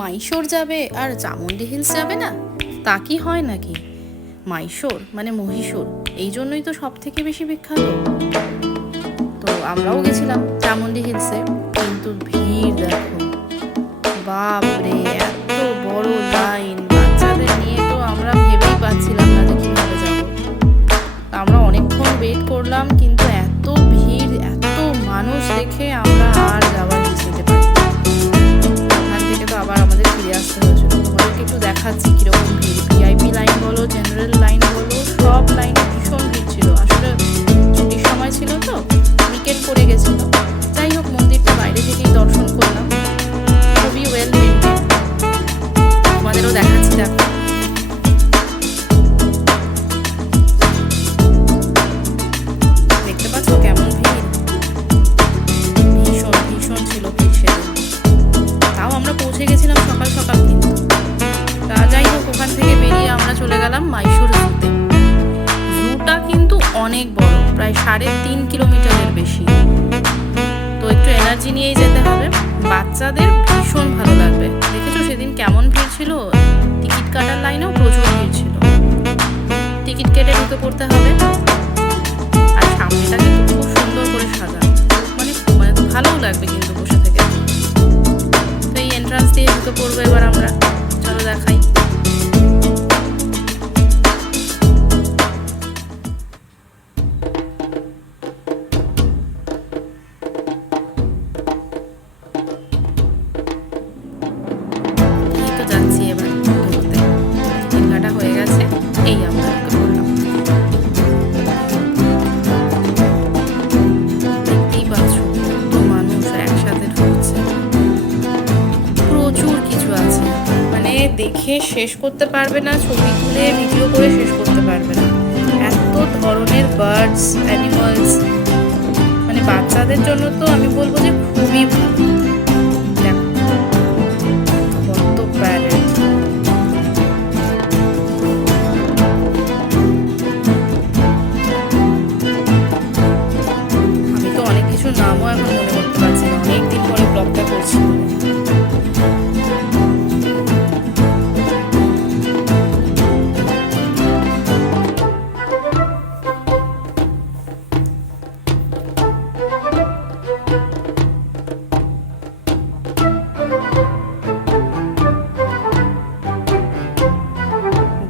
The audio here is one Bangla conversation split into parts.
মাইশোর যাবে আর চামুন্ডি হিলস যাবে না, তা কি হয় নাকি? মাইশোর মানে মহীশূর, এই জন্যই তো সব থেকে বেশি বিখ্যাত। তো আমরাও গেছিলাম চামুন্ডি হিলসে, কিন্তু ভিড় দেখো, বাপরে এত বড় লাইন, বাচ্চাদের নিয়ে তো আমরা ভেবেই পাচ্ছিলাম না যে কিভাবে যাবো। আমরা অনেকক্ষণ ওয়েট করলাম, কিন্তু এত ভিড়, এত মানুষ দেখে আমরা আর যাওয়ার নিতে পারি। ওখান থেকে তো আবার আমাদের ফিরে আসতে হয়েছিল। তোমাদেরকে একটু দেখাচ্ছি কিরকম ভিড়। ভিআইপি লাইন বলো, জেনারেল লাইন বলো, সব লাইনে ভীষণ ভিড় ছিল। আসলে ছুটির সময় ছিল তো, উইকেন্ড পড়ে গেছিল। যাই হোক, মন্দিরটা বাইরে থেকেই দর্শন করলাম, খুবই ওয়েল মেনটেন। তোমাদেরও দেখাচ্ছি, দেখো দেখতে পাচ্ছ কেমন ভিড়, ভীষণ ভীষণ ছিল ভিড় সেদিন। তাও আমরা পৌঁছে গেছিলাম সকাল সকাল। কিন্তু তা যাই হোক, ওখান থেকে বেরিয়ে আমরা চলে গেলাম মাইশোর জুতে। জুটা কিন্তু অনেক বড়, প্রায় 3.5 কিলোমিটারের বেশি। তো একটু এনার্জি নিয়েই যেতে হবে, বাচ্চাদের ভীষণ ভালো লাগবে। দেখেছো সেদিন কেমন ভিড় ছিল, টিকিট কাটার লাইনেও প্রচুর ভিড় ছিল। টিকিট কেটে ঢুকে পড়তে হবে। আর সামনেটা কিন্তু খুব সুন্দর করে সাজানো, মানে ভালোও লাগবে কিন্তু বসে থেকে। তো এই এন্ট্রান্স দিয়ে ঢুকে পড়বো এবার আমরা। চলো দেখাই। যাচ্ছি এবার ঢুকতে, টিকিট কাটা হয়ে গেছে, এই আমরা ঢুকে পড়লাম। দেখতেই পাচ্ছ কত মানুষ একসাথে ঢুকছে, প্রচুর কিছু আছে, মানে দেখে শেষ করতে পারবে না, ছবি তুলে ভিডিও করে শেষ করতে পারবে না। এত ধরনের বার্ডস, অ্যানিমালস, মানে বাচ্চাদের জন্য তো আমি বলবো যে খুবই ভালো। নামও এখন মনে করতে পারছি না, অনেকদিন পরে ব্লগটা করছি।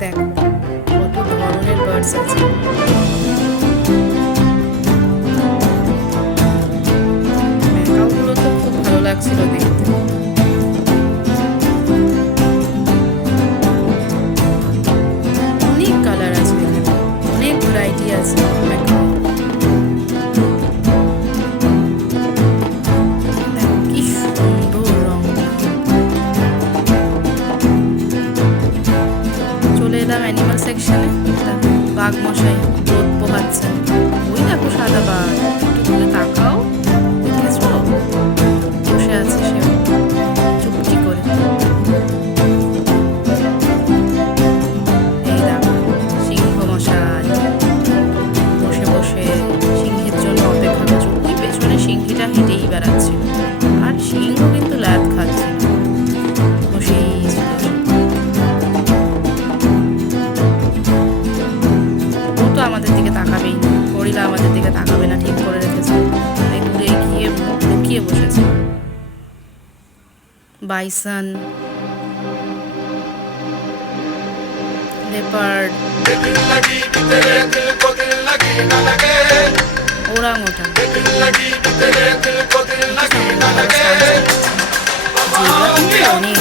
দেখো কত ধরনের বার্ডস আছে। লাগছিল দেখতে। অনেক কালার আছে এখানে, অনেক ভ্যারাইটি আছে। কি সুন্দর রং। চলে এলাম অ্যানিমাল সেকশনে। বাঘ মশাই রোদ পোহাচ্ছেন, ওই দেখো সাদা বাঘ, একটু দূরে তাকাও, দেখেছো বসে আছে সে চুপটি করে। এই দেখো সিংহ মশাই বসে বসে সিংহের জন্য অপেক্ষা করছে। ওই পেছনে সিংহীটা হেঁটেই বেড়াচ্ছিল, আর সিংহ কিন্তু লাত খাচ্ছিল, বসেই ছিল। ও তো আমাদের দিকে তাকাবেই না, গরিলা আমাদের দিকে তাকাবে না, ঠিক করে রেখেছে, তাই দূরে গিয়ে লুকিয়ে বসেছে। বাইসন, লেপার্ড, ওরাংওটাং, অনেক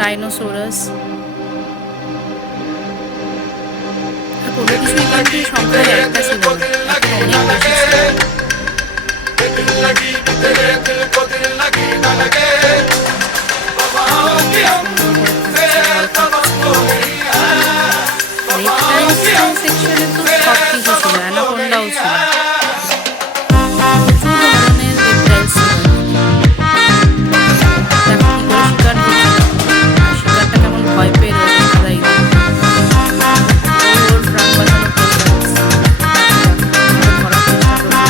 রাইনোসোরাস। কোনো কিছুই কিন্তু সংখ্যায় একটা ছিল না, এখন অনেক বেশি ছিল। সেকশনে তো সব কিছু ছিল, অ্যানাকোন্ডাও ছিল, প্রচুর ধরনের রেপ্টাইলস ছিল। দেখো কি করে শিকার হচ্ছিল, আর শিকারটা কেমন ভয় পেয়ে রয়েছে সবাই, ওর প্রাণ বাঁচানোর চেষ্টা করছে, ধরার চেষ্টা করছে,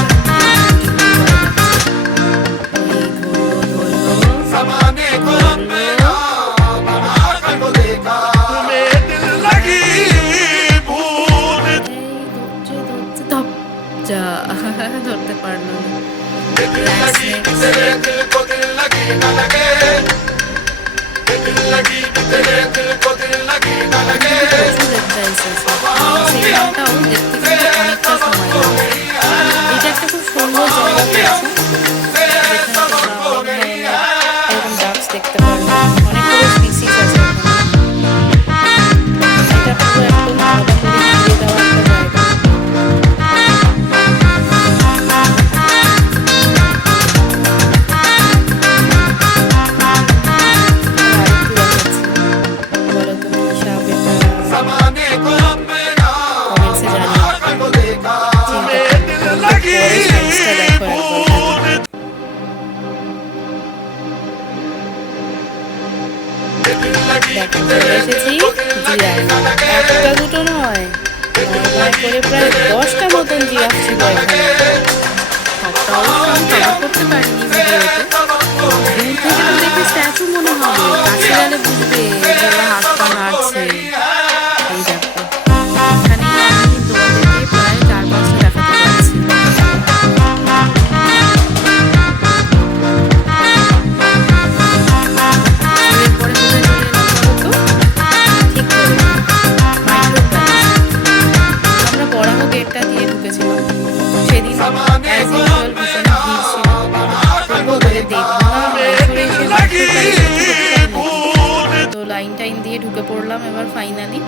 ধরতে পারলো না। সেখানটাও দেখতে কিন্তু অনেকটা সময় লাগে। এটা একটা খুব সুন্দর জায়গা পেয়েছে, এরকম ডাক্স দেখতে পারবে, অনেকগুলো স্পিসিস আছে এখানে। এটা পুরো একদম আলাদা করে ঘিরে দেওয়া একটা জায়গা। এসেছি একটা দুটো নয়, করে প্রায় 10টা মতন জিরাফ ছিল এখানে। সবটা অবশ্য আমি কভার করতে পারিনি ভিডিওতে। দূর থেকে তো দেখে স্ট্যাচু মনে হবে, কাছে গেলে বুঝবে যারা হাত পা নাড়ছে। এই দেখো, এখানেই আমি তোমাদেরকে প্রায় 4-5টা দেখাতে পারছি। এরপরে কোথায় চলে এলাম বলো তো? ঠিক করে মাইক্রো প্যালেস। আমরা বড়ানো গেটটা দিয়ে ঢুকেছিলাম সেদিন, অ্যাজ ইউজুয়াল ভীষণ ভিড় ছিল। তবুও ওদের দেখবো না, মাইসোরে এসে মাইক্রো প্যালেসে তো লাইন টাইন দিয়ে ঢুকে পড়লাম এবার ফাইনালি।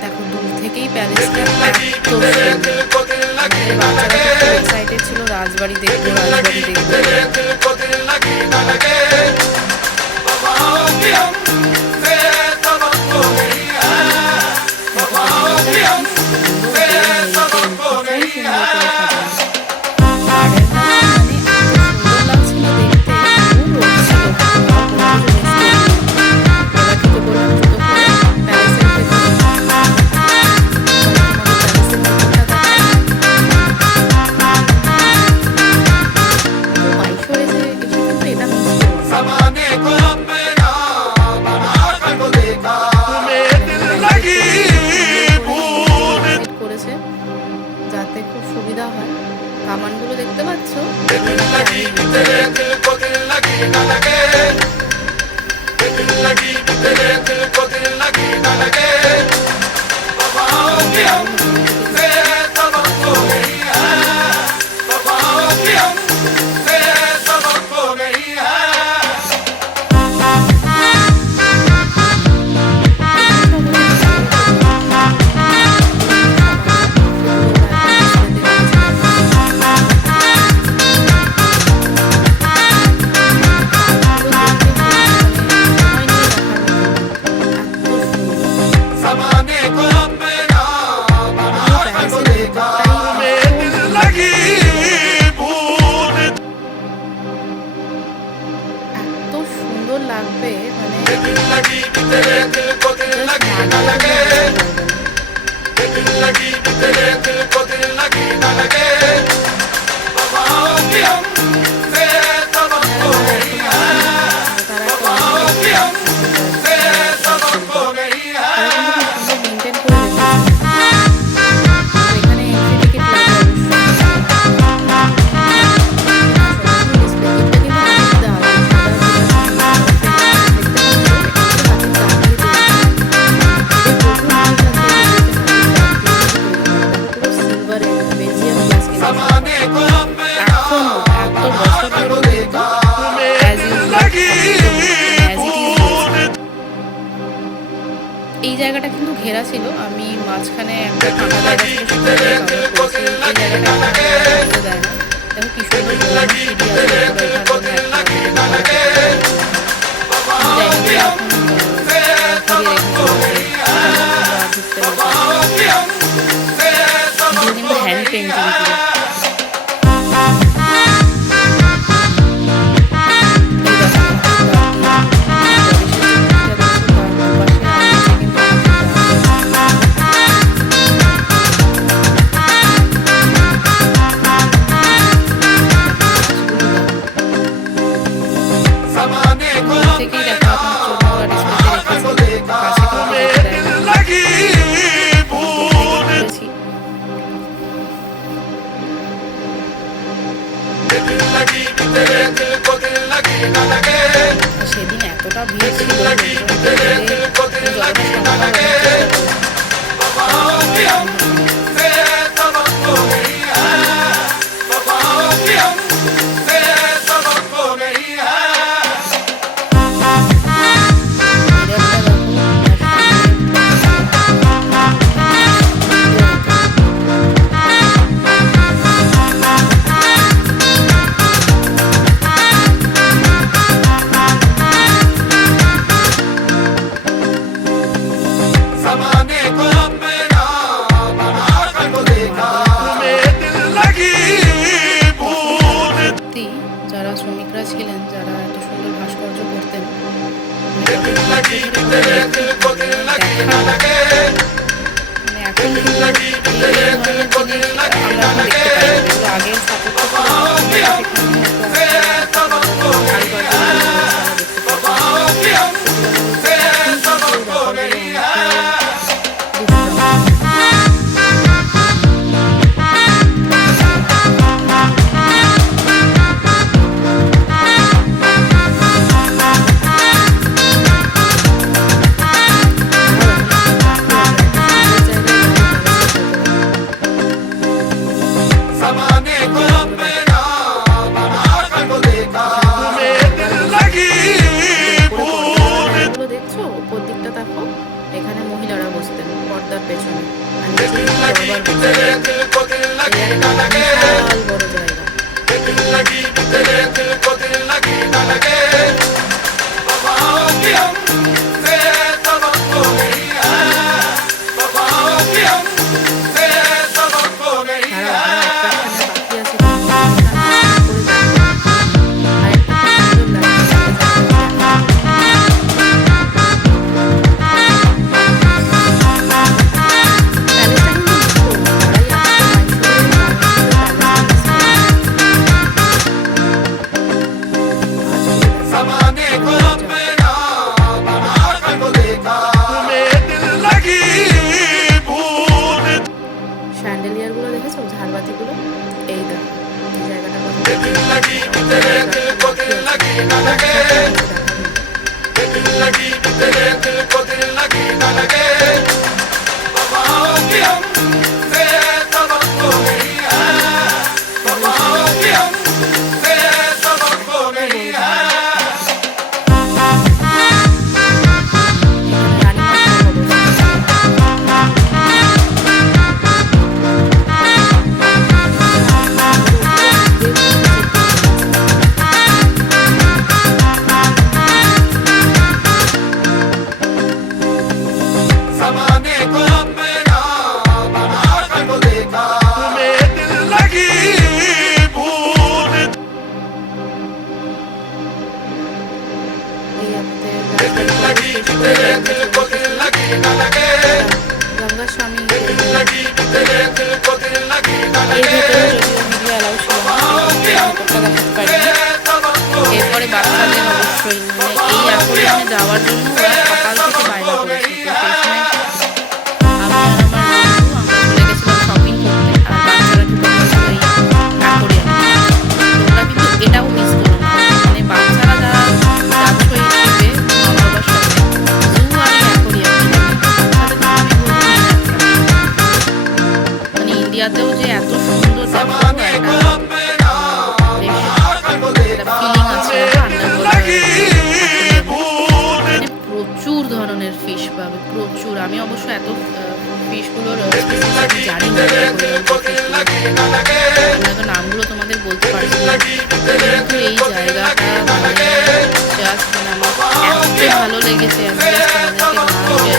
দেখো দূর থেকেই প্যালেসটা এত সুন্দর, বাচ্চারা খুব এক্সাইটেড ছিল, রাজবাড়ি দেখবো রাজবাড়ি দেখবো। যাতে খুব সুবিধা হয়। কামানগুলো দেখতে পাচ্ছ, লাগবে এই জায়গাটা কিন্তু ঘেরা ছিল, আমি মাঝখানে একটা ফাঁকা জায়গা ছিল সেখানে কভার করেছি। এই জায়গাটা করতে দেয় না। দেখো কি সুন্দর সিঁড়ি আছে, সেদিন এতটা ভিড় ছিল যতটা যারা শ্রমিকরা ছিলেন, যারা এত সুন্দর ভাস্কর্য করতেন, এখন আগের দেখছো উপর দিকটা দেখো, এখানে মহিলারা বসতেন পর্দার পেছনে, বড় স্যান্ডেলিয়ার গুলো দেখেছো, ঝাড়বাতি গুলো, এই দেখো এই জায়গাটা গঙ্গা স্বামী এরপরে বাচ্চাদের অবশ্যই এই অ্যাকোয়ারিয়ামে যাওয়ার জন্য ওরা সকাল থেকে বায়না করেছে। তো সেই সময় আমি আর আমার বন্ধু আমরা চলে গেছিলাম শপিং করতে, আর বাচ্চারা ঢুকে পড়েছিল এই অ্যাকোয়ারিয়ামে। তোমরা কিন্তু এটাও মিস করো না, মানে বাচ্চারা যারা যাচ্ছ এই ট্রিপে মা বাবার সাথে, জু আর এই অ্যাকোয়ারিয়াম মানে ইন্ডিয়াতেও যে এত সুন্দর প্রচুর ধরনের ফিশ পাবে, প্রচুর। আমি অবশ্য এত ফিশগুলোর জানি না, হয়তো নামগুলো তোমাদের বলতে পারছি না, কিন্তু এই জায়গাটা মানে জাস্ট মানে আমার এত ভালো লেগেছে, আমি জাস্ট তোমাদেরকে নাম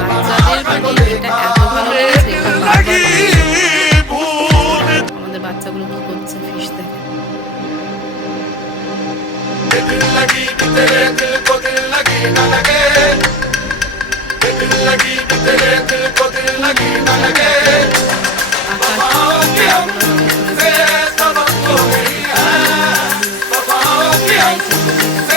শেয়ার করে বাচ্চাদের মানে दिल लगी कि तेरे दिल को दिल लगी न लगे, दिल लगी कि तेरे दिल को दिल लगी न लगे। वफाओं की हमसे सबक हो गई है, वफाओं की हमसे